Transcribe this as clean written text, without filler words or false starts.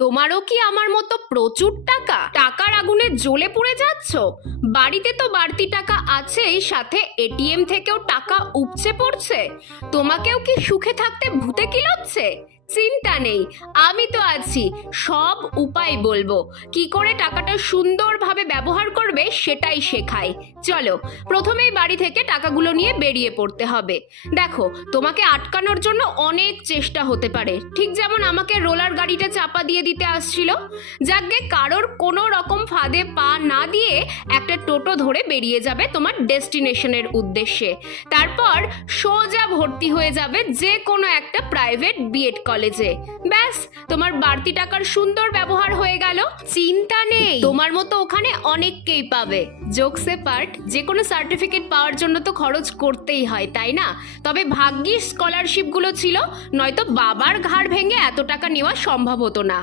তোমারও কি আমার মতো প্রচুর টাকা? টাকার আগুনে জ্বলে পুড়ে যাচ্ছ? বাড়িতে তো বাড়তি টাকা আছেই, সাথে এটিএম থেকেও টাকা উপচে পড়ছে। তোমাকেও কি সুখে থাকতে ভূতে কিলোচ্ছে? চিন্তা নেই, আমি তো আছি। সব উপায় বলবো, কি করে টাকাটা সুন্দরভাবে ব্যবহার করবে সেটাই শেখাই। চলো, প্রথমেই বাড়ি থেকে টাকাগুলো নিয়ে বেরিয়ে পড়তে হবে। দেখো, তোমাকে আটকানোর জন্য অনেক চেষ্টা হতে পারে, ঠিক যেমন আমাকে রোলার গাড়িটা চাপা দিয়ে দিতে আসছিল। যাকগে, কারোর কোনো রকম ফাঁদে পা না দিয়ে একটা টোটো ধরে বেরিয়ে যাবে তোমার ডেস্টিনেশনের উদ্দেশ্যে। তারপর সোজা ভর্তি হয়ে যাবে যে কোনো একটা প্রাইভেট বিএড কলেজে। ব্যাস, তোমার বাড়তি টাকার সুন্দর ব্যবহার হয়ে গেল। চিন্তা নেই, তোমার মতো ওখানে অনেককেই পাবে। জোকসে পার্ট, যে কোনো সার্টিফিকেট পাওয়ার জন্য তো খরচ করতেই হয়, তাই না? তবে ভাগ্যিস স্কলারশিপগুলো ছিল, নয়তো বাবার ঘাড় ভেঙে এত টাকা নেওয়া সম্ভব হতো না।